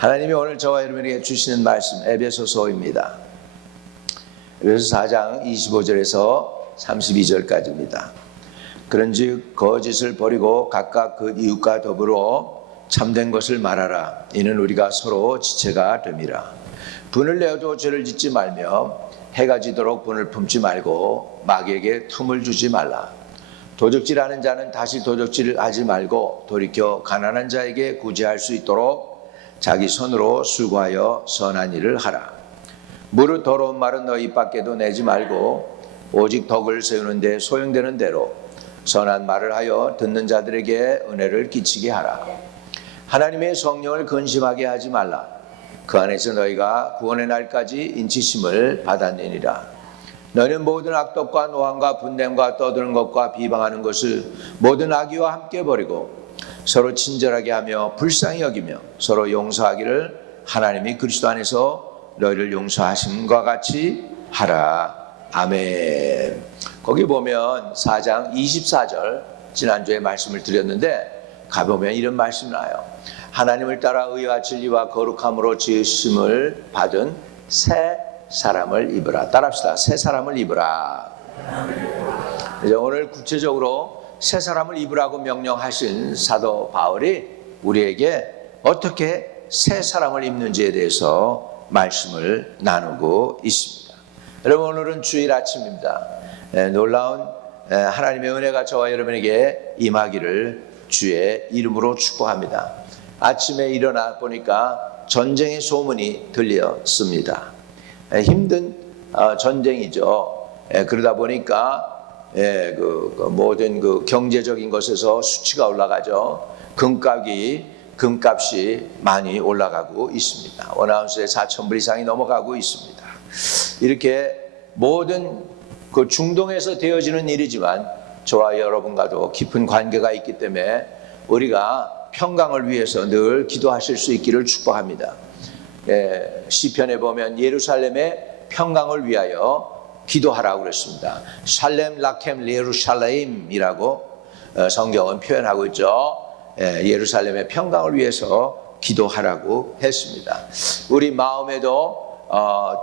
하나님이 오늘 저와 여러분에게 주시는 말씀 에베소서입니다. 에베소 4장 25절에서 32절까지입니다. 그런즉 거짓을 버리고 각각 그 이웃과 더불어 참된 것을 말하라. 이는 우리가 서로 지체가 됨이라. 분을 내어도 죄를 짓지 말며 해가 지도록 분을 품지 말고 마귀에게 틈을 주지 말라. 도적질하는 자는 다시 도적질을 하지 말고 돌이켜 가난한 자에게 구제할 수 있도록 자기 손으로 수고하여 선한 일을 하라. 무릇 더러운 말은 너희 입 밖에도 내지 말고 오직 덕을 세우는 데 소용되는 대로 선한 말을 하여 듣는 자들에게 은혜를 끼치게 하라. 하나님의 성령을 근심하게 하지 말라. 그 안에서 너희가 구원의 날까지 인치심을 받았느니라. 너희는 모든 악독과 노함과 분냄과 떠드는 것과 비방하는 것을 모든 악의와 함께 버리고 서로 친절하게 하며 불쌍히 여기며 서로 용서하기를 하나님이 그리스도 안에서 너희를 용서하심과 같이 하라. 아멘. 거기 보면 4장 24절 지난주에 말씀을 드렸는데 가보면 이런 말씀이 나요. 하나님을 따라 의와 진리와 거룩함으로 지으심을 받은 새 사람을 입으라. 따라합시다. 새 사람을 입으라. 이제 오늘 구체적으로 새 사람을 입으라고 명령하신 사도 바울이 우리에게 어떻게 새 사람을 입는지에 대해서 말씀을 나누고 있습니다. 여러분, 오늘은 주일 아침입니다. 놀라운 하나님의 은혜가 저와 여러분에게 임하기를 주의 이름으로 축복합니다. 아침에 일어나 보니까 전쟁의 소문이 들렸습니다. 힘든 전쟁이죠. 그러다 보니까 모든 그 경제적인 것에서 수치가 올라가죠. 금값이 많이 올라가고 있습니다. 원아운스에 4,000불 이상이 넘어가고 있습니다. 이렇게 모든 그 중동에서 되어지는 일이지만 저와 여러분과도 깊은 관계가 있기 때문에 우리가 평강을 위해서 늘 기도하실 수 있기를 축복합니다. 시편에 보면 예루살렘의 평강을 위하여 기도하라고 그랬습니다. 샬렘 라켐 예루살렘이라고 성경은 표현하고 있죠. 예루살렘의 평강을 위해서 기도하라고 했습니다. 우리 마음에도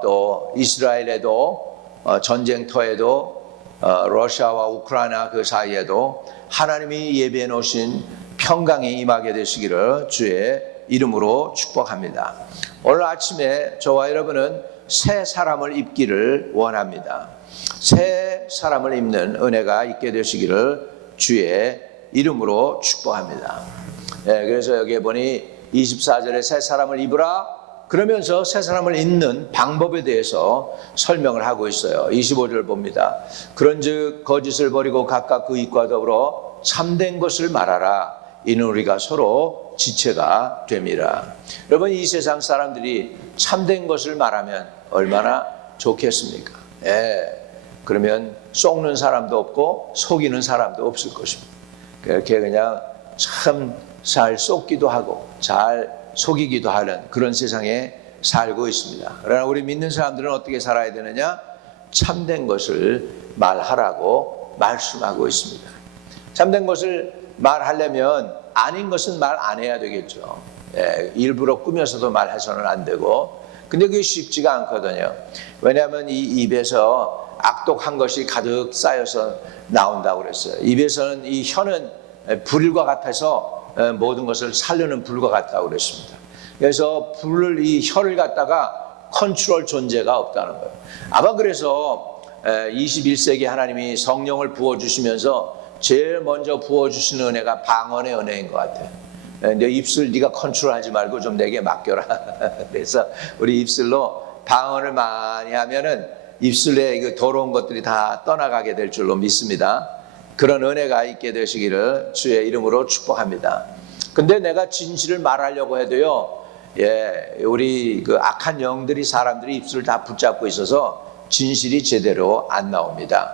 또 이스라엘에도 전쟁터에도 러시아와 우크라이나 그 사이에도 하나님이 예비해 놓으신 평강이 임하게 되시기를 주의 이름으로 축복합니다. 오늘 아침에 저와 여러분은 새 사람을 입기를 원합니다. 새 사람을 입는 은혜가 있게 되시기를 주의 이름으로 축복합니다. 그래서 여기에 보니 24절에 새 사람을 입으라 그러면서 새 사람을 입는 방법에 대해서 설명을 하고 있어요. 25절 봅니다. 그런즉 거짓을 버리고 각각 그 입과 더불어 참된 것을 말하라. 이는 우리가 서로 지체가 됨이라. 여러분, 이 세상 사람들이 참된 것을 말하면 얼마나 좋겠습니까? 그러면 속는 사람도 없고 속이는 사람도 없을 것입니다. 그렇게 그냥 참 잘 속기도 하고 잘 속이기도 하는 그런 세상에 살고 있습니다. 그러나 우리 믿는 사람들은 어떻게 살아야 되느냐? 참된 것을 말하라고 말씀하고 있습니다. 참된 것을 말하려면 아닌 것은 말 안 해야 되겠죠. 일부러 꾸며서도 말해서는 안 되고, 근데 그게 쉽지가 않거든요. 왜냐하면 이 입에서 악독한 것이 가득 쌓여서 나온다고 그랬어요. 입에서는 이 혀는 불과 같아서 모든 것을 살려는 불과 같다고 그랬습니다. 그래서 이 혀를 갖다가 컨트롤 존재가 없다는 거예요. 아마 그래서 21세기 하나님이 성령을 부어주시면서 제일 먼저 부어주시는 은혜가 방언의 은혜인 것 같아요. 내 입술 네가 컨트롤하지 말고 좀 내게 맡겨라. 그래서 우리 입술로 방언을 많이 하면은 입술에 그 더러운 것들이 다 떠나가게 될 줄로 믿습니다. 그런 은혜가 있게 되시기를 주의 이름으로 축복합니다. 근데 내가 진실을 말하려고 해도요, 우리 그 악한 영들이 사람들이 입술을 다 붙잡고 있어서 진실이 제대로 안 나옵니다.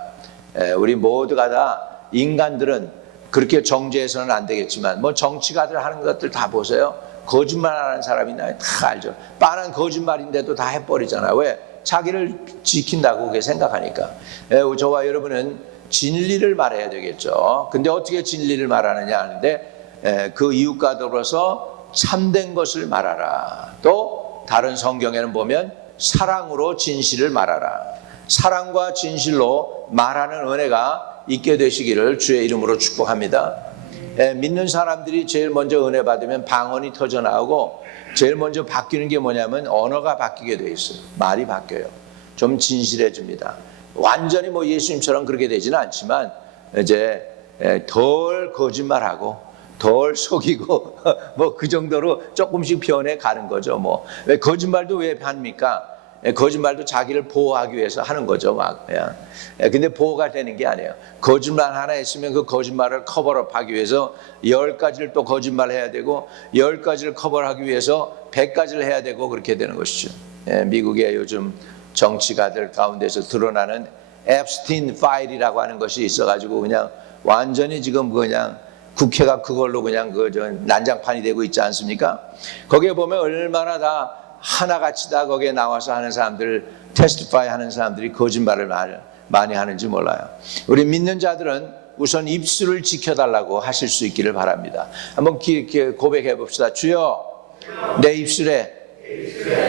우리 모두가 다 인간들은 그렇게 정죄해서는 안 되겠지만 뭐 정치가들 하는 것들 다 보세요. 거짓말하는 사람이 있나요? 다 알죠. 뻔한 거짓말인데도 다 해버리잖아요. 왜? 자기를 지킨다고 그게 생각하니까. 저와 여러분은 진리를 말해야 되겠죠. 근데 어떻게 진리를 말하느냐 하는데 그 이웃과 더불어서 참된 것을 말하라. 또 다른 성경에는 보면 사랑으로 진실을 말하라. 사랑과 진실로 말하는 은혜가 있게 되시기를 주의 이름으로 축복합니다. 믿는 사람들이 제일 먼저 은혜 받으면 방언이 터져 나오고 제일 먼저 바뀌는 게 뭐냐면 언어가 바뀌게 돼 있어요. 말이 바뀌어요. 좀 진실해집니다. 완전히 뭐 예수님처럼 그렇게 되지는 않지만 이제 덜 거짓말하고 덜 속이고 뭐 그 정도로 조금씩 변해 가는 거죠. 뭐 왜 거짓말도 왜 합니까? 거짓말도 자기를 보호하기 위해서 하는 거죠. 막 그냥. 근데 보호가 되는 게 아니에요. 거짓말 하나 했으면 그 거짓말을 커버업하기 위해서 10가지를 또 거짓말해야 되고 10가지를 커버하기 위해서 100가지를 해야 되고 그렇게 되는 것이죠. 미국의 요즘 정치가들 가운데서 드러나는 앱스틴 파일이라고 하는 것이 있어가지고 그냥 완전히 지금 그냥 국회가 그걸로 그냥 난장판이 되고 있지 않습니까? 거기에 보면 얼마나 다 하나같이 다 거기에 나와서 하는 사람들, 테스티파이 하는 사람들이 거짓말을 많이 하는지 몰라요. 우리 믿는 자들은 우선 입술을 지켜달라고 하실 수 있기를 바랍니다. 한번 고백해 봅시다. 주여, 내 입술에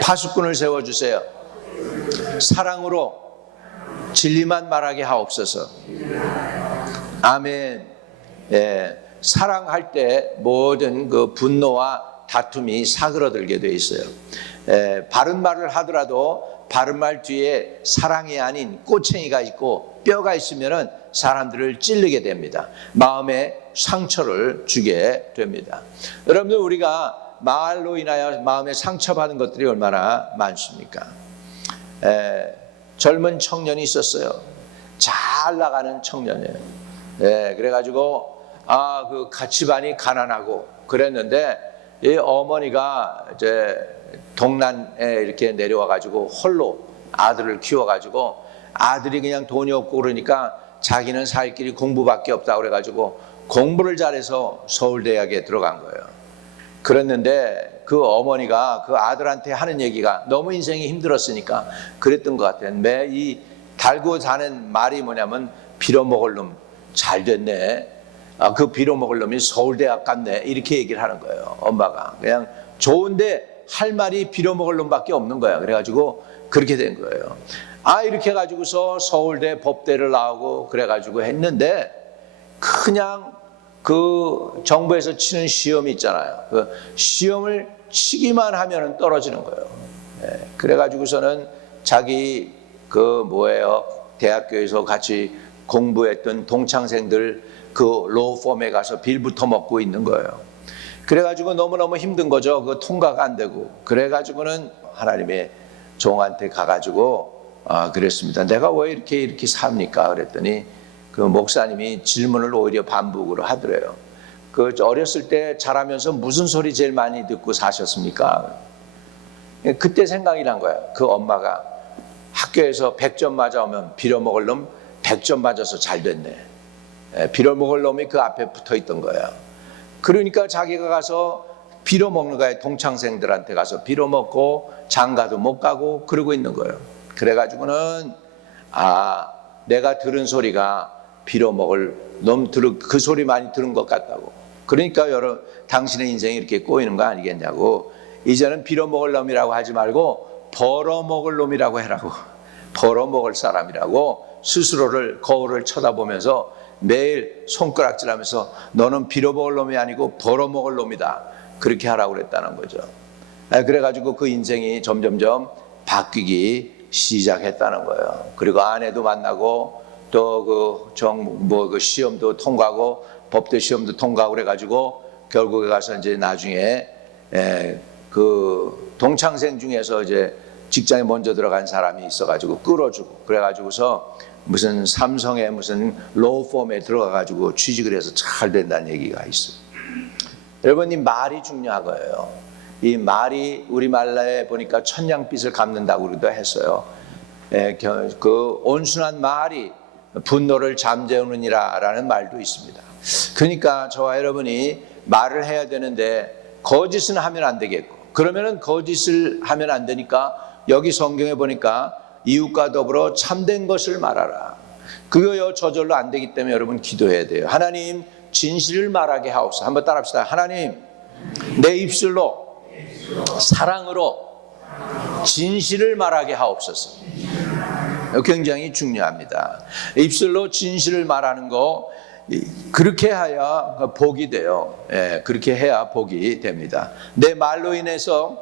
파수꾼을 세워주세요. 사랑으로 진리만 말하게 하옵소서. 아멘. 사랑할 때 모든 그 분노와 다툼이 사그러들게 돼 있어요. 바른 말을 하더라도 바른 말 뒤에 사랑이 아닌 꼬챙이가 있고 뼈가 있으면은 사람들을 찔르게 됩니다. 마음에 상처를 주게 됩니다. 여러분들 우리가 말로 인하여 마음에 상처받은 것들이 얼마나 많습니까? 젊은 청년이 있었어요. 잘 나가는 청년이에요. 그래가지고 그 집안이 가난하고 그랬는데 이 어머니가 이제 동난에 이렇게 내려와가지고 홀로 아들을 키워가지고 아들이 그냥 돈이 없고 그러니까 자기는 살 길이 공부밖에 없다 그래가지고 공부를 잘해서 서울대학에 들어간 거예요. 그랬는데 그 어머니가 그 아들한테 하는 얘기가 너무 인생이 힘들었으니까 그랬던 것 같아요. 매 이 달고 사는 말이 뭐냐면 빌어먹을 놈 잘 됐네. 그 빌어먹을 놈이 서울대학 갔네. 이렇게 얘기를 하는 거예요. 엄마가 그냥 좋은데 할 말이 빌어먹을 놈밖에 없는 거야. 그래가지고 그렇게 된 거예요. 이렇게 해가지고서 서울대 법대를 나오고 그래가지고 했는데 그냥 그 정부에서 치는 시험이 있잖아요. 그 시험을 치기만 하면은 떨어지는 거예요. 그래가지고서는 자기 대학교에서 같이 공부했던 동창생들 그 로펌에 가서 빌부터 먹고 있는 거예요. 그래가지고 너무너무 힘든 거죠. 그 통과가 안 되고. 그래가지고는 하나님의 종한테 가가지고 그랬습니다. 내가 왜 이렇게 삽니까? 그랬더니 그 목사님이 질문을 오히려 반복으로 하더래요. 그 어렸을 때 자라면서 무슨 소리 제일 많이 듣고 사셨습니까? 그때 생각이 난 거야. 그 엄마가 학교에서 100점 맞아오면 빌어먹을 놈 100점 맞아서 잘 됐네. 빌어먹을 놈이 그 앞에 붙어 있던 거야. 그러니까 자기가 가서 빌어먹는 거야. 동창생들한테 가서 빌어먹고 장가도 못 가고 그러고 있는 거예요. 그래가지고는 내가 들은 소리가 빌어먹을 놈 그 소리 많이 들은 것 같다고. 그러니까 당신의 인생이 이렇게 꼬이는 거 아니겠냐고. 이제는 빌어먹을 놈이라고 하지 말고 벌어먹을 놈이라고 해라고. 벌어먹을 사람이라고 스스로를 거울을 쳐다보면서 매일 손가락질하면서 너는 빌어먹을 놈이 아니고 벌어먹을 놈이다. 그렇게 하라고 그랬다는 거죠. 그래가지고 그 인생이 점점점 바뀌기 시작했다는 거예요. 그리고 아내도 만나고 또 그 시험도 통과하고 법대 시험도 통과하고 그래가지고 결국에 가서 이제 나중에 그 동창생 중에서 이제 직장에 먼저 들어간 사람이 있어가지고 끌어주고 그래가지고서 무슨 삼성의 무슨 로펌에 들어가가지고 취직을 해서 잘 된다는 얘기가 있어요. 여러분 이 말이 중요한 거예요. 이 말이 우리말에 보니까 천냥빚을 갚는다고 그러기도 했어요. 그 온순한 말이 분노를 잠재우느니라 라는 말도 있습니다. 그러니까 저와 여러분이 말을 해야 되는데 거짓은 하면 안 되겠고 그러면은 거짓을 하면 안 되니까 여기 성경에 보니까 이웃과 더불어 참된 것을 말하라. 그거요 저절로 안 되기 때문에 여러분 기도해야 돼요. 하나님 진실을 말하게 하옵소서. 한번 따라합시다. 하나님 내 입술로 사랑으로 진실을 말하게 하옵소서. 굉장히 중요합니다. 입술로 진실을 말하는 거, 그렇게 해야 복이 돼요. 예, 그렇게 해야 복이 됩니다. 내 말로 인해서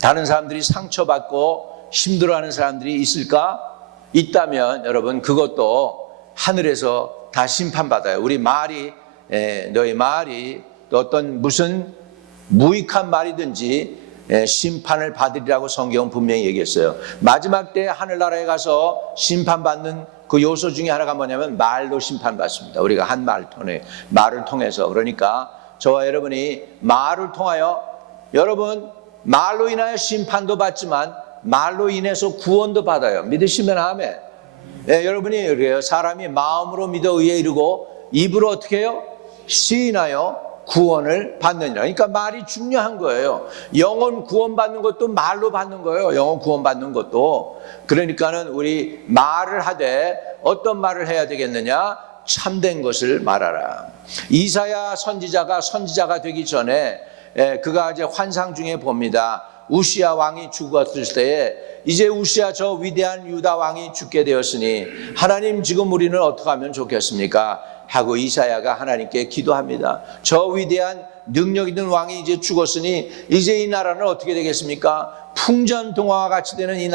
다른 사람들이 상처받고 힘들어하는 사람들이 있을까? 있다면 여러분 그것도 하늘에서 다 심판받아요. 우리 말이, 너희 말이 어떤 무슨 무익한 말이든지 심판을 받으리라고 성경은 분명히 얘기했어요. 마지막 때 하늘나라에 가서 심판받는 그 요소 중에 하나가 뭐냐면 말로 심판받습니다. 우리가 한 말을 통해서. 그러니까 저와 여러분이 말을 통하여, 여러분 말로 인하여 심판도 받지만 말로 인해서 구원도 받아요. 믿으시면 아멘. 여러분이 그래요. 사람이 마음으로 믿어 의에 이르고 입으로 어떻게 해요? 시인하여 구원을 받느니라. 그러니까 말이 중요한 거예요. 영혼 구원받는 것도 말로 받는 거예요. 영혼 구원받는 것도. 그러니까는 우리 말을 하되 어떤 말을 해야 되겠느냐? 참된 것을 말하라. 이사야 선지자가 되기 전에 그가 이제 환상 중에 봅니다. 우시야 왕이 죽었을 때에 이제 우시야 저 위대한 유다 왕이 죽게 되었으니 하나님 지금 우리는 어떻게 하면 좋겠습니까? 하고 이사야가 하나님께 기도합니다. 저 위대한 능력 있는 왕이 이제 죽었으니 이제 이 나라는 어떻게 되겠습니까? 풍전등화와 같이 되는 이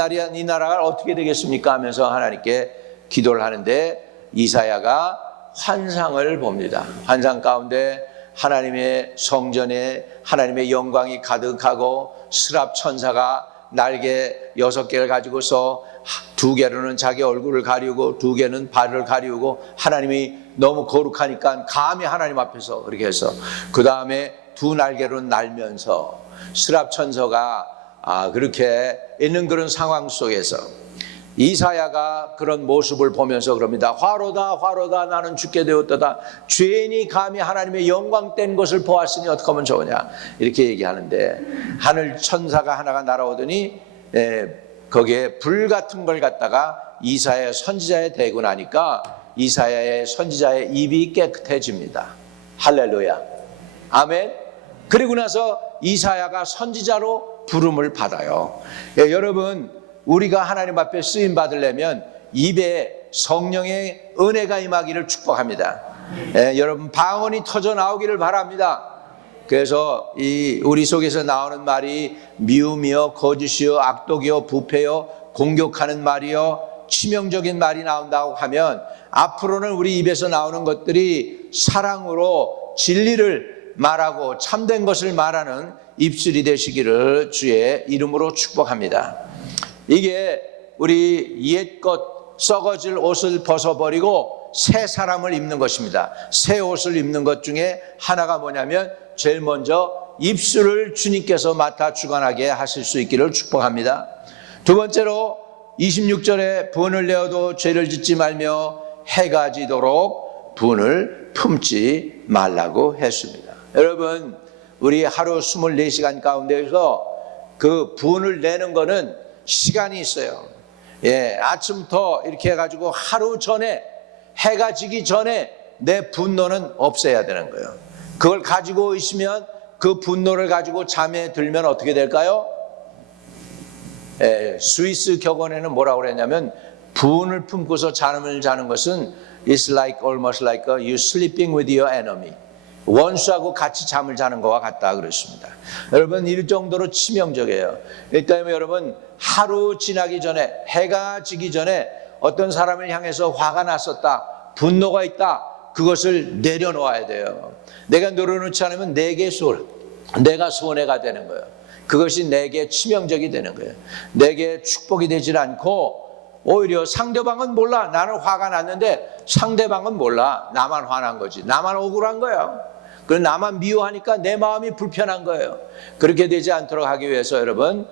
나라가 어떻게 되겠습니까? 하면서 하나님께 기도를 하는데 이사야가 환상을 봅니다. 환상 가운데 하나님의 성전에 하나님의 영광이 가득하고 스랍 천사가 날개 6개를 가지고서 2개로는 자기 얼굴을 가리우고 2개는 발을 가리우고, 하나님이 너무 거룩하니까 감히 하나님 앞에서 그렇게 해서 그 다음에 2 날개로 날면서 스랍 천사가 그렇게 있는 그런 상황 속에서 이사야가 그런 모습을 보면서 그럽니다. 화로다 나는 죽게 되었도다. 죄인이 감히 하나님의 영광된 것을 보았으니 어떻게 하면 좋으냐, 이렇게 얘기하는데 하늘 천사가 하나가 날아오더니 거기에 불 같은 걸 갖다가 이사야 선지자에 대고 나니까 이사야의 선지자의 입이 깨끗해집니다. 할렐루야, 아멘. 그리고 나서 이사야가 선지자로 부름을 받아요. 여러분, 우리가 하나님 앞에 쓰임 받으려면 입에 성령의 은혜가 임하기를 축복합니다. 여러분, 방언이 터져 나오기를 바랍니다. 그래서 우리 속에서 나오는 말이 미움이요, 거짓이요, 악독이요, 부패요, 공격하는 말이요, 치명적인 말이 나온다고 하면 앞으로는 우리 입에서 나오는 것들이 사랑으로 진리를 말하고 참된 것을 말하는 입술이 되시기를 주의 이름으로 축복합니다. 이게 우리 옛것 썩어질 옷을 벗어버리고 새 사람을 입는 것입니다. 새 옷을 입는 것 중에 하나가 뭐냐면 제일 먼저 입술을 주님께서 맡아 주관하게 하실 수 있기를 축복합니다. 두 번째로 26절에 분을 내어도 죄를 짓지 말며 해가 지도록 분을 품지 말라고 했습니다. 여러분, 우리 하루 24시간 가운데에서 그 분을 내는 거는 시간이 있어요. 아침부터 이렇게 해가지고 하루 전에, 해가 지기 전에 내 분노는 없애야 되는 거예요. 그걸 가지고 있으면, 그 분노를 가지고 잠에 들면 어떻게 될까요? 스위스 격언에는 뭐라고 그랬냐면, 분을 품고서 잠을 자는 것은 It's like almost like you sleeping with your enemy. 원수하고 같이 잠을 자는 것과 같다 그랬습니다. 여러분, 이 정도로 치명적이에요. 일단 여러분, 하루 지나기 전에, 해가 지기 전에 어떤 사람을 향해서 화가 났었다, 분노가 있다, 그것을 내려놓아야 돼요. 내가 내려놓지 않으면 내가 손해가 되는 거예요. 그것이 내게 치명적이 되는 거예요. 내게 축복이 되질 않고 오히려 상대방은 몰라. 나는 화가 났는데 상대방은 몰라. 나만 화난 거지. 나만 억울한 거야. 그리고 나만 미워하니까 내 마음이 불편한 거예요. 그렇게 되지 않도록 하기 위해서 여러분,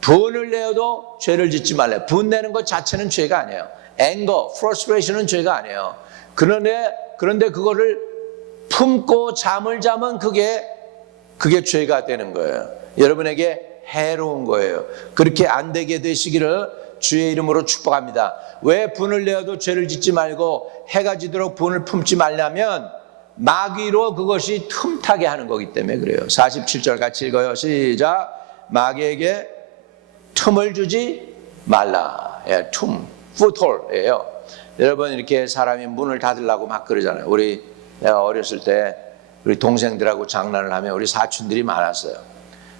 분을 내어도 죄를 짓지 말래. 분 내는 것 자체는 죄가 아니에요. anger, frustration은 죄가 아니에요. 그런데 그거를 품고 잠을 자면 그게 죄가 되는 거예요. 여러분에게 해로운 거예요. 그렇게 안 되게 되시기를 주의 이름으로 축복합니다. 왜 분을 내어도 죄를 짓지 말고 해가 지도록 분을 품지 말냐면, 마귀로 그것이 틈타게 하는 거기 때문에 그래요. 47절 같이 읽어요. 시작. 마귀에게 틈을 주지 말라. 예, 틈, foothole예요. 여러분 이렇게 사람이 문을 닫으려고 막 그러잖아요. 내가 어렸을 때 우리 동생들하고 장난을 하면 우리 사촌들이 많았어요.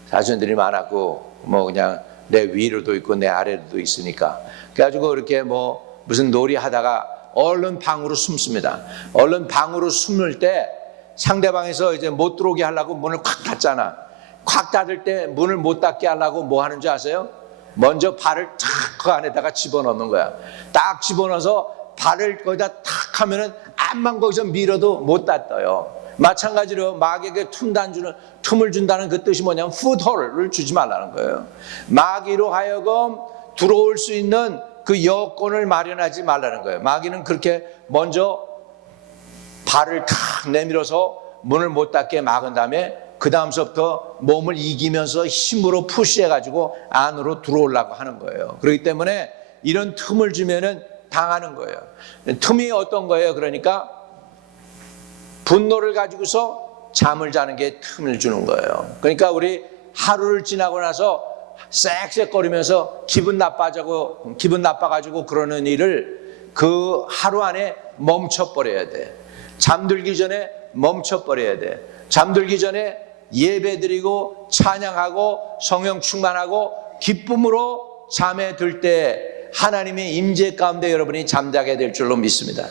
사촌들이 많았고 뭐 그냥 내 위로도 있고 내 아래로도 있으니까 그래가지고 이렇게 뭐 무슨 놀이 하다가 얼른 방으로 숨습니다. 얼른 방으로 숨을 때 상대방에서 이제 못 들어오게 하려고 문을 콱 닫잖아. 콱 닫을 때 문을 못 닫게 하려고 뭐 하는 줄 아세요? 먼저 발을 탁 그 안에다가 집어넣는 거야. 딱 집어넣어서 발을 거기다 탁 하면은 암만 거기서 밀어도 못 닫아요. 마찬가지로 마귀에게 틈을 준다는 그 뜻이 뭐냐면 foothole을 주지 말라는 거예요. 마귀로 하여금 들어올 수 있는 그 여건을 마련하지 말라는 거예요. 마귀는 그렇게 먼저 발을 탁 내밀어서 문을 못 닫게 막은 다음에 그 다음서부터 몸을 이기면서 힘으로 푸시해가지고 안으로 들어오려고 하는 거예요. 그렇기 때문에 이런 틈을 주면은 당하는 거예요. 틈이 어떤 거예요? 그러니까 분노를 가지고서 잠을 자는 게 틈을 주는 거예요. 그러니까 우리 하루를 지나고 나서 쌕쌕거리면서 기분 나빠가지고 그러는 일을 그 하루 안에 멈춰버려야 돼. 잠들기 전에 멈춰버려야 돼. 잠들기 전에 예배드리고 찬양하고 성령 충만하고 기쁨으로 잠에 들 때 하나님의 임재 가운데 여러분이 잠자게 될 줄로 믿습니다.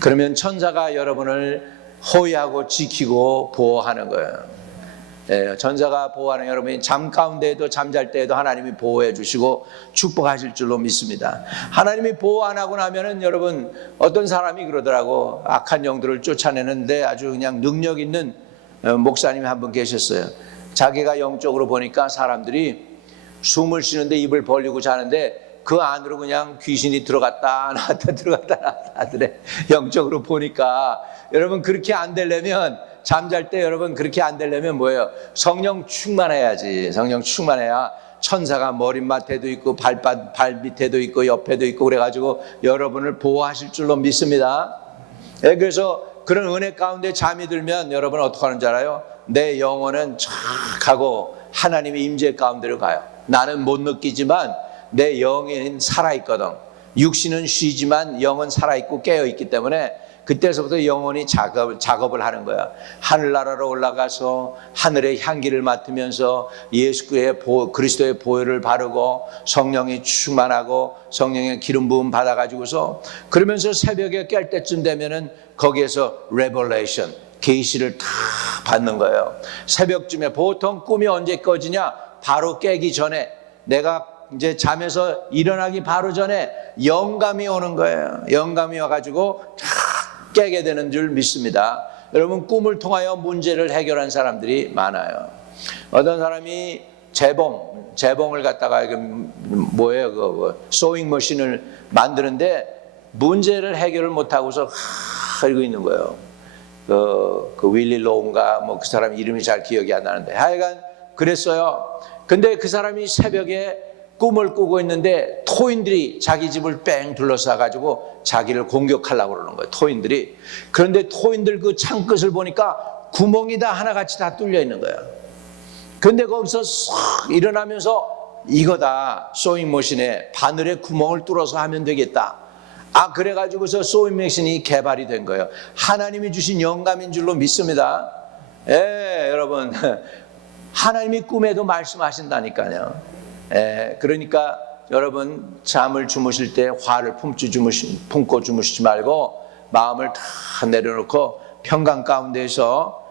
그러면 천사가 여러분을 호위하고 지키고 보호하는 거예요. 전사가 보호하는 여러분이 잠 가운데에도 잠잘 때에도 하나님이 보호해 주시고 축복하실 줄로 믿습니다. 하나님이 보호 안 하고 나면은 여러분 어떤 사람이 그러더라고. 악한 영들을 쫓아내는데 아주 그냥 능력 있는 목사님이 한 분 계셨어요. 자기가 영적으로 보니까 사람들이 숨을 쉬는데 입을 벌리고 자는데 그 안으로 그냥 귀신이 들어갔다 나왔다 들어갔다 나왔다 하더래. 영적으로 보니까. 여러분 그렇게 안 되려면 잠잘 때 여러분 그렇게 안 되려면 뭐예요? 성령 충만해야지. 성령 충만해야 천사가 머리맡에도 있고 발 밑에도 있고 옆에도 있고 그래가지고 여러분을 보호하실 줄로 믿습니다. 그래서 그런 은혜 가운데 잠이 들면 여러분 어떻게 하는 줄 알아요? 내 영혼은 쫙 하고 하나님의 임재 가운데로 가요. 나는 못 느끼지만 내 영은 살아있거든. 육신은 쉬지만 영은 살아있고 깨어있기 때문에 그때서부터 영혼이 작업을 하는 거야. 하늘나라로 올라가서 하늘의 향기를 맡으면서 그리스도의 보혈을 바르고 성령이 충만하고 성령의 기름 부음 받아가지고서 그러면서 새벽에 깰 때쯤 되면은 거기에서 레벨레이션 계시를 다 받는 거예요. 새벽쯤에 보통 꿈이 언제 꺼지냐? 바로 깨기 전에 내가 이제 잠에서 일어나기 바로 전에 영감이 오는 거예요. 영감이 와가지고 깨게 되는 줄 믿습니다. 여러분 꿈을 통하여 문제를 해결한 사람들이 많아요. 어떤 사람이 재봉을 갖다가 소잉 머신을 만드는데 문제를 해결을 못하고서 하고 있는 거예요. 그 윌리 로운가 그 사람 이름이 잘 기억이 안 나는데 하여간 그랬어요. 근데 그 사람이 새벽에 꿈을 꾸고 있는데 토인들이 자기 집을 뺑 둘러싸 가지고 자기를 공격하려고 그러는 거예요. 토인들이. 그런데 토인들 그 창끝을 보니까 구멍이 다 하나같이 다 뚫려 있는 거예요. 그런데 거기서 싹 일어나면서 이거다. 소잉 머신에 바늘에 구멍을 뚫어서 하면 되겠다. 그래가지고서 소잉 머신이 개발이 된 거예요. 하나님이 주신 영감인 줄로 믿습니다. 여러분 하나님이 꿈에도 말씀하신다니까요. 그러니까 여러분 잠을 주무실 때 화를 품고 주무시지 말고 마음을 다 내려놓고 평강 가운데에서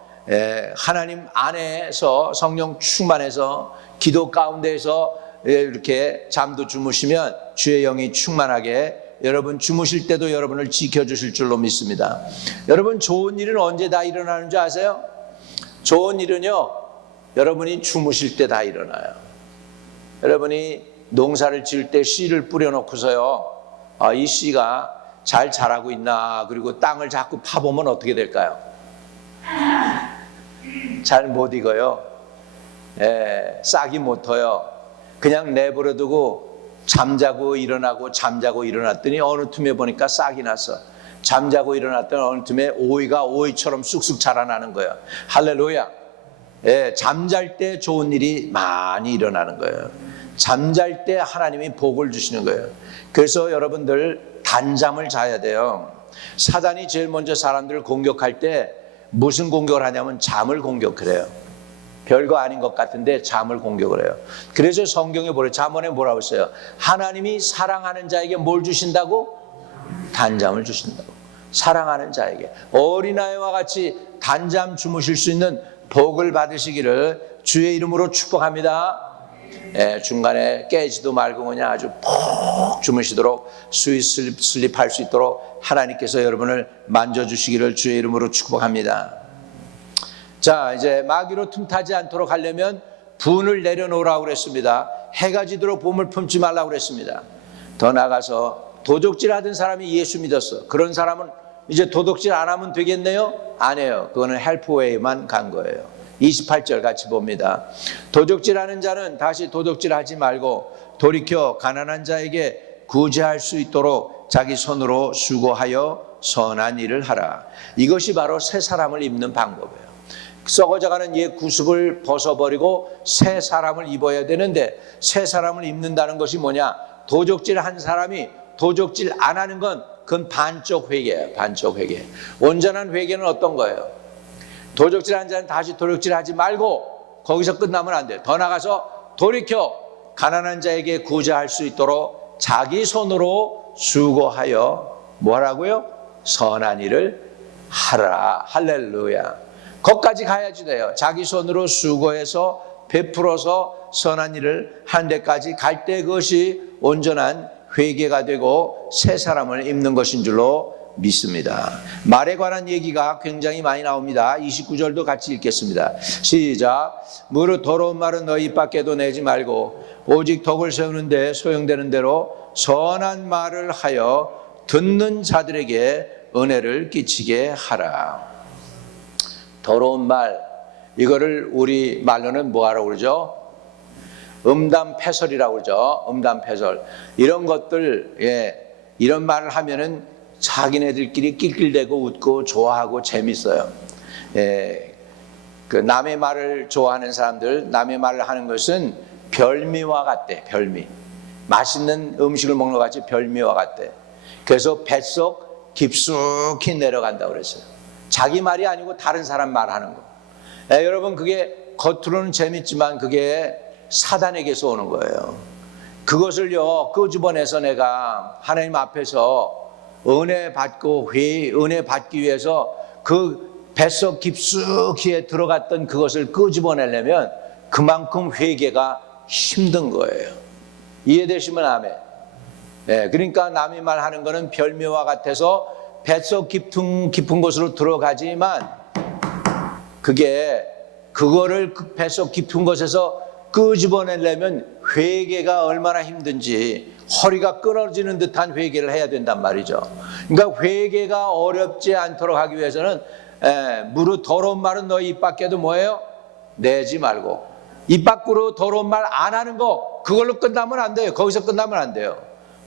하나님 안에서 성령 충만해서 기도 가운데에서 이렇게 잠도 주무시면 주의 영이 충만하게 여러분 주무실 때도 여러분을 지켜주실 줄로 믿습니다. 여러분 좋은 일은 언제 다 일어나는 줄 아세요? 좋은 일은요 여러분이 주무실 때 다 일어나요. 여러분이 농사를 지을 때 씨를 뿌려놓고서요 이 씨가 잘 자라고 있나 그리고 땅을 자꾸 파보면 어떻게 될까요? 잘 못 익어요. 싹이 못 터요. 그냥 내버려두고 잠자고 일어나고 잠자고 일어났더니 어느 틈에 보니까 싹이 났어. 잠자고 일어났던 어느 틈에 오이가 오이처럼 쑥쑥 자라나는 거예요. 할렐루야. 예, 잠잘 때 좋은 일이 많이 일어나는 거예요. 잠잘 때 하나님이 복을 주시는 거예요. 그래서 여러분들 단잠을 자야 돼요. 사단이 제일 먼저 사람들을 공격할 때 무슨 공격을 하냐면 잠을 공격을 해요. 별거 아닌 것 같은데 잠을 공격을 해요. 그래서 성경에 보래 잠언에 뭐라고 했어요? 하나님이 사랑하는 자에게 뭘 주신다고? 단잠을 주신다고. 사랑하는 자에게 어린아이와 같이 단잠 주무실 수 있는 복을 받으시기를 주의 이름으로 축복합니다. 예, 중간에 깨지도 말고 그냥 아주 푹 주무시도록 스윗 슬립할 수 있도록 하나님께서 여러분을 만져주시기를 주의 이름으로 축복합니다. 자, 이제 마귀로 틈타지 않도록 하려면 분을 내려놓으라고 그랬습니다. 해가 지도록 봄을 품지 말라고 그랬습니다. 더 나아가서 도적질 하던 사람이 예수 믿었어. 그런 사람은 이제 도둑질 안 하면 되겠네요? 안 해요. 그거는 헬프웨이만 간 거예요. 28절 같이 봅니다. 도둑질하는 자는 다시 도둑질하지 말고 돌이켜 가난한 자에게 구제할 수 있도록 자기 손으로 수고하여 선한 일을 하라. 이것이 바로 새 사람을 입는 방법이에요. 썩어져가는 옛 구습을 벗어버리고 새 사람을 입어야 되는데 새 사람을 입는다는 것이 뭐냐? 도둑질한 사람이 도둑질 안 하는 건 그건 반쪽 회개예요. 반쪽 회개. 온전한 회개는 어떤 거예요? 도둑질한 자는 다시 도둑질하지 말고 거기서 끝나면 안 돼요. 더 나가서 돌이켜 가난한 자에게 구제할 수 있도록 자기 손으로 수고하여 뭐라고요? 선한 일을 하라. 할렐루야. 거기까지 가야지 돼요. 자기 손으로 수고해서 베풀어서 선한 일을 한 데까지 갈 때 그것이 온전한 회개가 되고 새 사람을 입는 것인 줄로 믿습니다. 말에 관한 얘기가 굉장히 많이 나옵니다. 29절도 같이 읽겠습니다. 시작. 무릇 더러운 말은 너희 입 밖에도 내지 말고 오직 덕을 세우는데 소용되는 대로 선한 말을 하여 듣는 자들에게 은혜를 끼치게 하라. 더러운 말, 이거를 우리 말로는 뭐하라고 그러죠? 음담패설이라고 그러죠. 음담패설. 이런 것들, 예, 이런 말을 하면은 자기네들끼리 낄낄대고 웃고 좋아하고 재밌어요. 예, 그 남의 말을 좋아하는 사람들, 남의 말을 하는 것은 별미와 같대. 별미. 맛있는 음식을 먹는 것 같이 별미와 같대. 그래서 뱃속 깊숙이 내려간다고 그랬어요. 자기 말이 아니고 다른 사람 말하는 거. 예, 여러분 그게 겉으로는 재밌지만 그게 사단에게서 오는 거예요. 그것을요 끄집어내서 내가 하나님 앞에서 은혜 받고 은혜 받기 위해서 그 뱃속 깊숙이에 들어갔던 그것을 끄집어내려면 그만큼 회개가 힘든 거예요. 이해되시면 아멘. 네, 그러니까 남이 말하는 거는 별미와 같아서 뱃속 깊은 곳으로 들어가지만 그거를 그 뱃속 깊은 곳에서 끄집어내려면 회개가 얼마나 힘든지 허리가 끊어지는 듯한 회개를 해야 된단 말이죠. 그러니까 회개가 어렵지 않도록 하기 위해서는 무릇 더러운 말은 너희 입 밖에도 뭐예요? 내지 말고 입 밖으로 더러운 말 안 하는 거 그걸로 끝나면 안 돼요. 거기서 끝나면 안 돼요.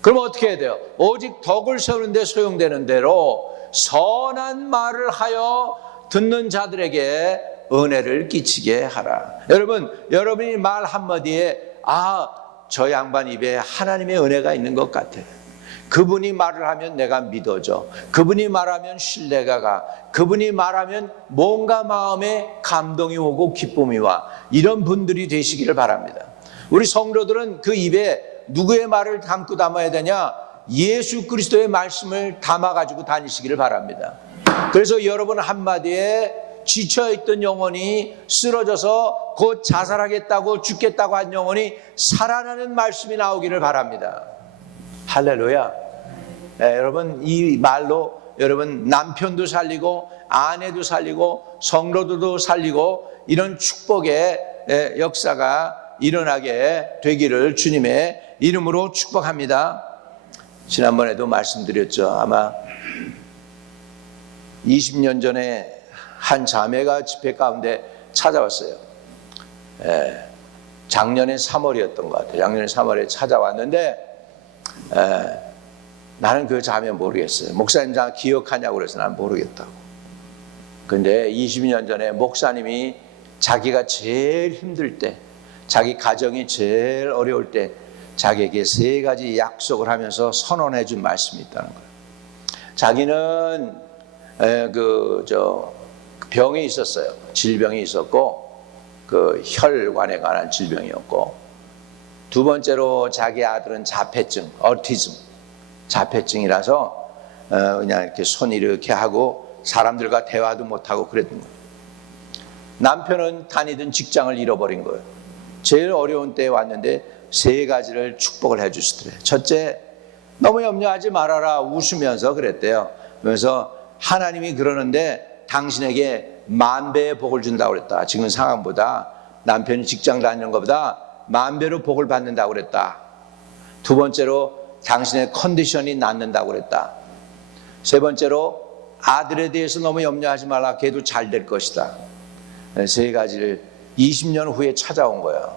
그럼 어떻게 해야 돼요? 오직 덕을 세우는 데 소용되는 대로 선한 말을 하여 듣는 자들에게 은혜를 끼치게 하라. 여러분이 말 한마디에 저 양반 입에 하나님의 은혜가 있는 것 같아요. 그분이 말을 하면 내가 믿어져. 그분이 말하면 신뢰가 가. 그분이 말하면 뭔가 마음에 감동이 오고 기쁨이 와. 이런 분들이 되시기를 바랍니다. 우리 성도들은 그 입에 누구의 말을 담고 담아야 되냐? 예수 그리스도의 말씀을 담아가지고 다니시기를 바랍니다. 그래서 여러분 한마디에 지쳐있던 영혼이 쓰러져서 곧 자살하겠다고 죽겠다고 한 영혼이 살아나는 말씀이 나오기를 바랍니다. 할렐루야. 네, 여러분 이 말로 여러분 남편도 살리고 아내도 살리고 성도들도 살리고 이런 축복의 역사가 일어나게 되기를 주님의 이름으로 축복합니다. 지난번에도 말씀드렸죠. 아마 20년 전에 한 자매가 집회 가운데 찾아왔어요. 작년에 3월이었던 것 같아요. 작년에 3월에 찾아왔는데 나는 그 자매 모르겠어요. 목사님 나 기억하냐고 그래서 난 모르겠다고. 근데 20년 전에 목사님이 자기가 제일 힘들 때, 자기 가정이 제일 어려울 때 자기에게 3가지 약속을 하면서 선언해 준 말씀이 있다는 거예요. 자기는 병이 있었어요. 질병이 있었고, 그 혈관에 관한 질병이었고, 2번째로 자기 아들은 자폐증, 어티즘, 자폐증이라서 그냥 이렇게 손 이렇게 하고 사람들과 대화도 못하고 그랬던 거예요. 남편은 다니던 직장을 잃어버린 거예요. 제일 어려운 때에 왔는데 3가지를 축복을 해 주시더래요. 첫째, 너무 염려하지 말아라 웃으면서 그랬대요. 그래서 하나님이 그러는데 당신에게 10,000배의 복을 준다고 그랬다. 지금 상황보다, 남편이 직장 다니는 것보다 10,000배로 복을 받는다고 그랬다. 2번째로 당신의 컨디션이 낫는다고 그랬다. 3번째로 아들에 대해서 너무 염려하지 말라. 걔도 잘 될 것이다. 3가지를 20년 후에 찾아온 거예요.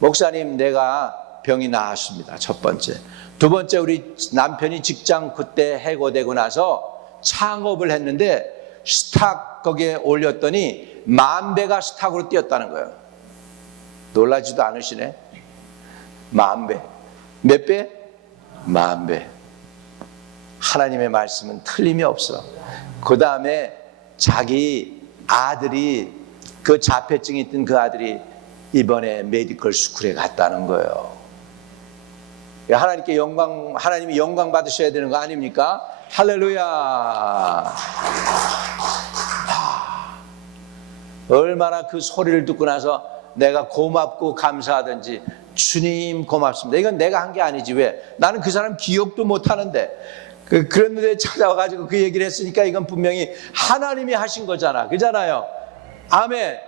목사님, 내가 병이 나았습니다. 첫 번째. 2번째, 우리 남편이 직장 그때 해고되고 나서 창업을 했는데 스탁 거기에 올렸더니 10,000배가 스탁으로 뛰었다는 거예요. 놀라지도 않으시네. 10,000배. 몇 배? 10,000배. 하나님의 말씀은 틀림이 없어. 그 다음에 자기 아들이, 그 자폐증이 있던 그 아들이 이번에 메디컬 스쿨에 갔다는 거예요. 하나님께 영광, 하나님이 영광 받으셔야 되는 거 아닙니까? 할렐루야. 얼마나 그 소리를 듣고 나서 내가 고맙고 감사하든지, 주님 고맙습니다. 이건 내가 한 게 아니지. 왜? 나는 그 사람 기억도 못 하는데. 그랬는데 찾아와가지고 그 얘기를 했으니까 이건 분명히 하나님이 하신 거잖아. 그잖아요. 아멘.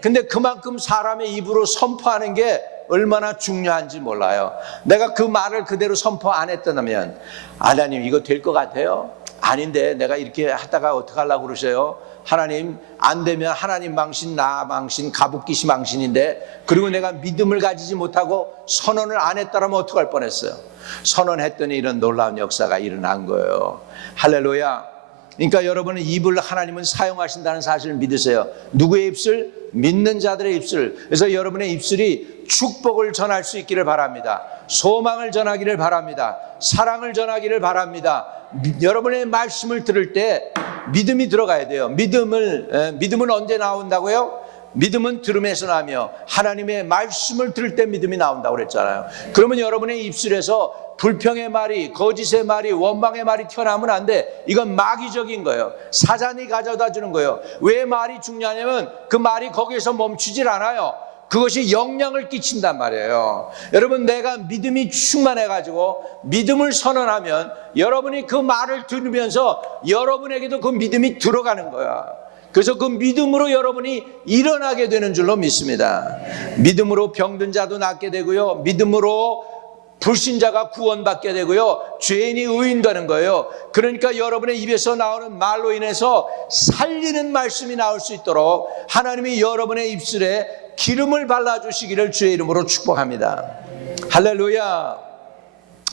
근데 그만큼 사람의 입으로 선포하는 게 얼마나 중요한지 몰라요. 내가 그 말을 그대로 선포 안 했다면, 하나님 이거 될 것 같아요? 아닌데 내가 이렇게 하다가 어떡하려고 그러세요? 하나님, 안 되면 하나님 망신, 나 망신, 가부키시 망신인데, 그리고 내가 믿음을 가지지 못하고 선언을 안 했다라면 어떡할 뻔했어요. 선언했더니 이런 놀라운 역사가 일어난 거예요. 할렐루야. 그러니까 여러분은 입을 하나님은 사용하신다는 사실을 믿으세요. 누구의 입술? 믿는 자들의 입술. 그래서 여러분의 입술이 축복을 전할 수 있기를 바랍니다. 소망을 전하기를 바랍니다. 사랑을 전하기를 바랍니다. 여러분의 말씀을 들을 때 믿음이 들어가야 돼요. 믿음은 언제 나온다고요? 믿음은 들음에서 나며 하나님의 말씀을 들을 때 믿음이 나온다고 그랬잖아요. 그러면 여러분의 입술에서 불평의 말이, 거짓의 말이, 원망의 말이 튀어나오면 안 돼. 이건 마귀적인 거예요. 사단이 가져다 주는 거예요. 왜 말이 중요하냐면 그 말이 거기에서 멈추질 않아요. 그것이 영향을 끼친단 말이에요. 여러분, 내가 믿음이 충만해가지고 믿음을 선언하면 여러분이 그 말을 들으면서 여러분에게도 그 믿음이 들어가는 거야. 그래서 그 믿음으로 여러분이 일어나게 되는 줄로 믿습니다. 믿음으로 병든 자도 낫게 되고요, 믿음으로 불신자가 구원받게 되고요, 죄인이 의인되는 거예요. 그러니까 여러분의 입에서 나오는 말로 인해서 살리는 말씀이 나올 수 있도록 하나님이 여러분의 입술에 기름을 발라주시기를 주의 이름으로 축복합니다. 할렐루야.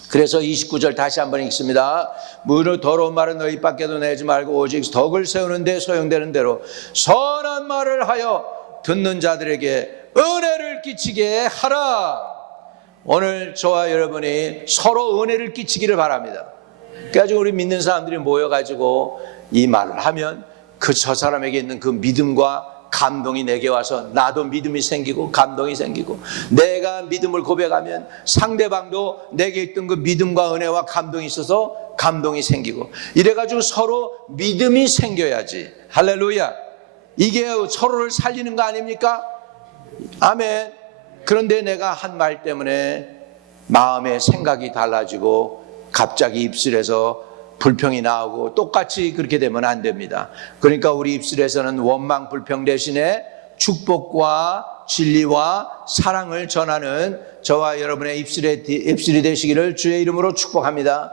그래서 29절 다시 한번 읽습니다. 무릇 더러운 말은 너희 입 밖에도 내지 말고 오직 덕을 세우는 데 소용되는 대로 선한 말을 하여 듣는 자들에게 은혜를 끼치게 하라. 오늘 저와 여러분이 서로 은혜를 끼치기를 바랍니다. 그래서 우리 믿는 사람들이 모여가지고 이 말을 하면 저 사람에게 있는 그 믿음과 감동이 내게 와서 나도 믿음이 생기고 감동이 생기고, 내가 믿음을 고백하면 상대방도 내게 있던 그 믿음과 은혜와 감동이 있어서 감동이 생기고, 이래가지고 서로 믿음이 생겨야지. 할렐루야. 이게 서로를 살리는 거 아닙니까? 아멘. 그런데 내가 한 말 때문에 마음의 생각이 달라지고 갑자기 입술에서 불평이 나오고 똑같이 그렇게 되면 안 됩니다. 그러니까 우리 입술에서는 원망, 불평 대신에 축복과 진리와 사랑을 전하는 저와 여러분의 입술이 되시기를 주의 이름으로 축복합니다.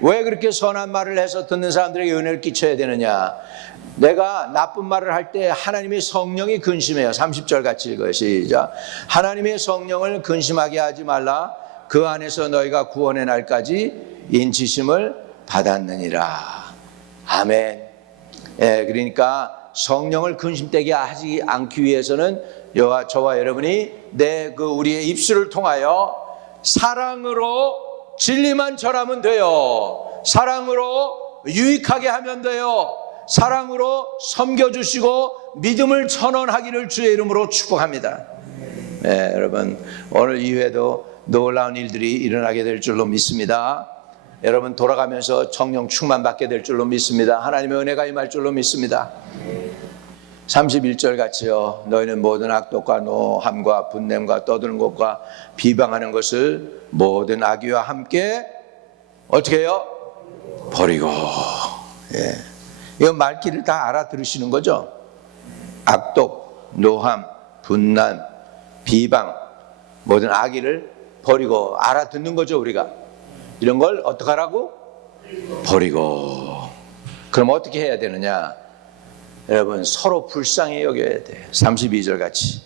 왜 그렇게 선한 말을 해서 듣는 사람들에게 은혜를 끼쳐야 되느냐? 내가 나쁜 말을 할 때 하나님의 성령이 근심해요. 30절 같이 읽어요. 시작. 하나님의 성령을 근심하게 하지 말라. 그 안에서 너희가 구원의 날까지 인치심을 받았느니라. 아멘. 예, 그러니까 성령을 근심되게 하지 않기 위해서는 저와 여러분이 우리의 입술을 통하여 사랑으로 진리만 전하면 돼요. 사랑으로 유익하게 하면 돼요. 사랑으로 섬겨주시고 믿음을 선언하기를 주의 이름으로 축복합니다. 네, 여러분 오늘 이후에도 놀라운 일들이 일어나게 될 줄로 믿습니다. 여러분 돌아가면서 성령 충만 받게 될 줄로 믿습니다. 하나님의 은혜가 임할 줄로 믿습니다. 31절 같이요. 너희는 모든 악독과 노함과 분냄과 떠드는 것과 비방하는 것을 모든 악의와 함께 어떻게 해요? 버리고. 예. 이거 말귀를 다 알아들으시는 거죠? 악독, 노함, 분난, 비방, 모든 악의를 버리고 알아듣는 거죠, 우리가. 이런 걸 어떻게 하라고? 버리고. 그럼 어떻게 해야 되느냐? 여러분 서로 불쌍히 여겨야 돼. 32절 같이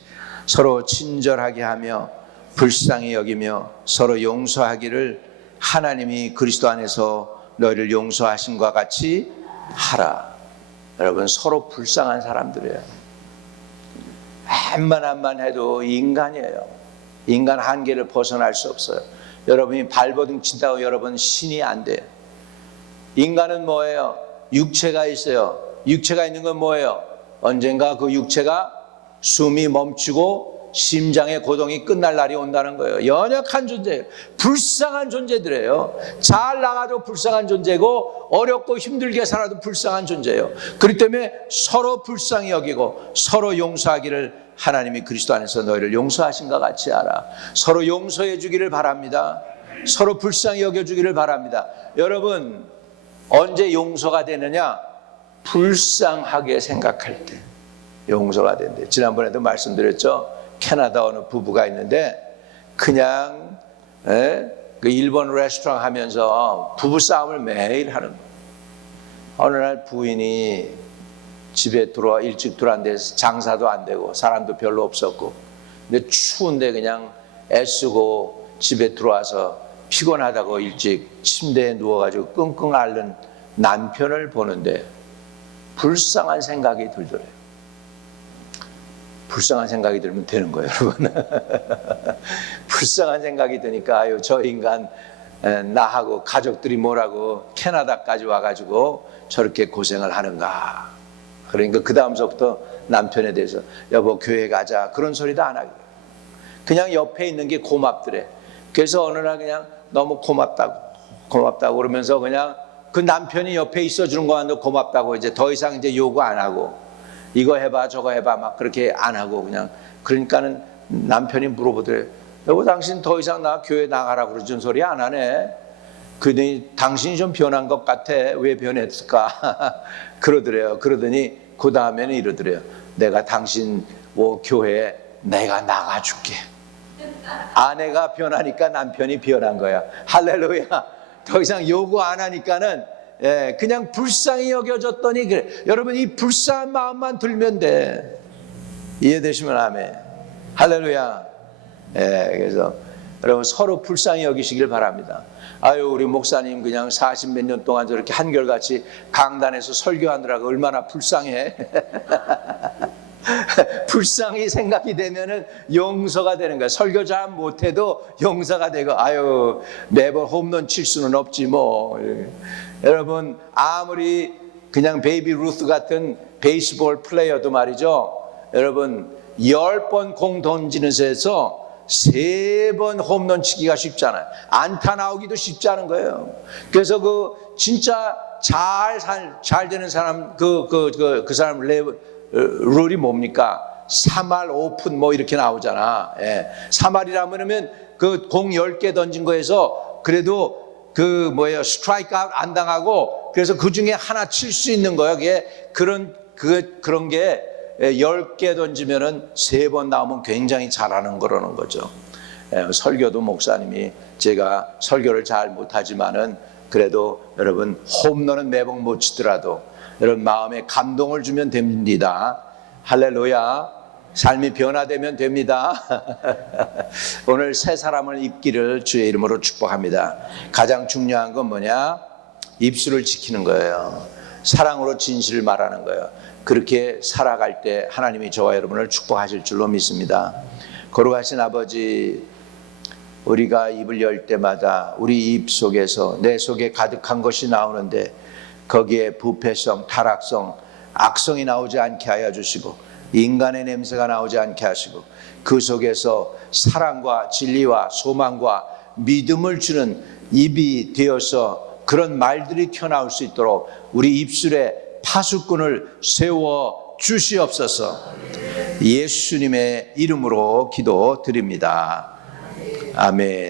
서로 친절하게 하며 불쌍히 여기며 서로 용서하기를 하나님이 그리스도 안에서 너희를 용서하신 것과 같이 하라. 여러분 서로 불쌍한 사람들이에요. 한만 해도 인간이에요. 인간 한계를 벗어날 수 없어요. 여러분이 발버둥 친다고 여러분 신이 안 돼요. 인간은 뭐예요? 육체가 있어요. 육체가 있는 건 뭐예요? 언젠가 그 육체가 숨이 멈추고 심장의 고동이 끝날 날이 온다는 거예요. 연약한 존재예요. 불쌍한 존재들이에요. 잘 나가도 불쌍한 존재고 어렵고 힘들게 살아도 불쌍한 존재예요. 그렇기 때문에 서로 불쌍히 여기고 서로 용서하기를 하나님이 그리스도 안에서 너희를 용서하신 것 같이 하라. 서로 용서해 주기를 바랍니다. 서로 불쌍히 여겨주기를 바랍니다. 여러분 언제 용서가 되느냐? 불쌍하게 생각할 때 용서가 된대. 지난번에도 말씀드렸죠. 캐나다 어느 부부가 있는데 그냥 그 일본 레스토랑 하면서 부부 싸움을 매일 하는 거예요. 어느 날 부인이 집에 일찍 들어왔는데 장사도 안 되고 사람도 별로 없었고 근데 추운데 그냥 애쓰고 집에 들어와서 피곤하다고 일찍 침대에 누워가지고 끙끙 앓는 남편을 보는데 불쌍한 생각이 들더래요. 불쌍한 생각이 들면 되는 거예요, 여러분. 불쌍한 생각이 드니까 아유 저 인간 나하고 가족들이 뭐라고 캐나다까지 와가지고 저렇게 고생을 하는가. 그러니까 그 다음서부터 남편에 대해서 여보 교회 가자 그런 소리도 안 하고 그냥 옆에 있는 게 고맙더래. 그래서 어느 날 그냥 너무 고맙다고 그러면서 그냥 그 남편이 옆에 있어주는 것만도 고맙다고 이제 더 이상 이제 요구 안 하고 이거 해봐 저거 해봐 막 그렇게 안 하고 그냥 그러니까는 남편이 물어보더래. 여보 당신 더 이상 나 교회 나가라고 그러는 소리 안 하네. 그러더니 당신이 좀 변한 것 같아. 왜 변했을까? 그러더래요. 그러더니 그 다음에는 이러더래요. 내가 당신 교회에 내가 나가줄게. 아내가 변하니까 남편이 변한 거야. 할렐루야. 더 이상 요구 안 하니까는 그냥 불쌍히 여겨졌더니 그래. 여러분 이 불쌍한 마음만 들면 돼. 이해되시면 아멘. 할렐루야. 그래서 여러분 서로 불쌍히 여기시길 바랍니다. 아유 우리 목사님 그냥 40몇 년 동안 저렇게 한결같이 강단에서 설교하느라고 얼마나 불쌍해. 불쌍히 생각이 되면은 용서가 되는 거야. 설교 잘 못해도 용서가 되고 아유 매번 홈런 칠 수는 없지 뭐. 여러분 아무리 그냥 베이비 루스 같은 베이스볼 플레이어도 말이죠. 여러분 10번 공 던지는 데서 3번 홈런 치기가 쉽잖아요. 안타 나오기도 쉽지 않은 거예요. 그래서 그 진짜 잘 되는 사람 그 사람 룰이 뭡니까? 3할 오픈 뭐 이렇게 나오잖아. 3할이라면 그 공 10개 던진 거에서 그래도 스트라이크 아웃 안 당하고 그래서 그 중에 하나 칠 수 있는 거야. 그런 게 10개 던지면은 3번 나오면 굉장히 잘하는 거라는 거죠. 설교도 목사님이 제가 설교를 잘 못하지만은 그래도 여러분 홈런은 매번 못 치더라도 여러분 마음에 감동을 주면 됩니다. 할렐루야. 삶이 변화되면 됩니다. 오늘 새 사람을 입기를 주의 이름으로 축복합니다. 가장 중요한 건 뭐냐? 입술을 지키는 거예요. 사랑으로 진실을 말하는 거예요. 그렇게 살아갈 때 하나님이 저와 여러분을 축복하실 줄로 믿습니다. 거룩하신 아버지, 우리가 입을 열 때마다 우리 입 속에서 내 속에 가득한 것이 나오는데 거기에 부패성, 타락성, 악성이 나오지 않게 하여 주시고 인간의 냄새가 나오지 않게 하시고 그 속에서 사랑과 진리와 소망과 믿음을 주는 입이 되어서 그런 말들이 튀어나올 수 있도록 우리 입술에 파수꾼을 세워 주시옵소서. 예수님의 이름으로 기도드립니다. 아멘.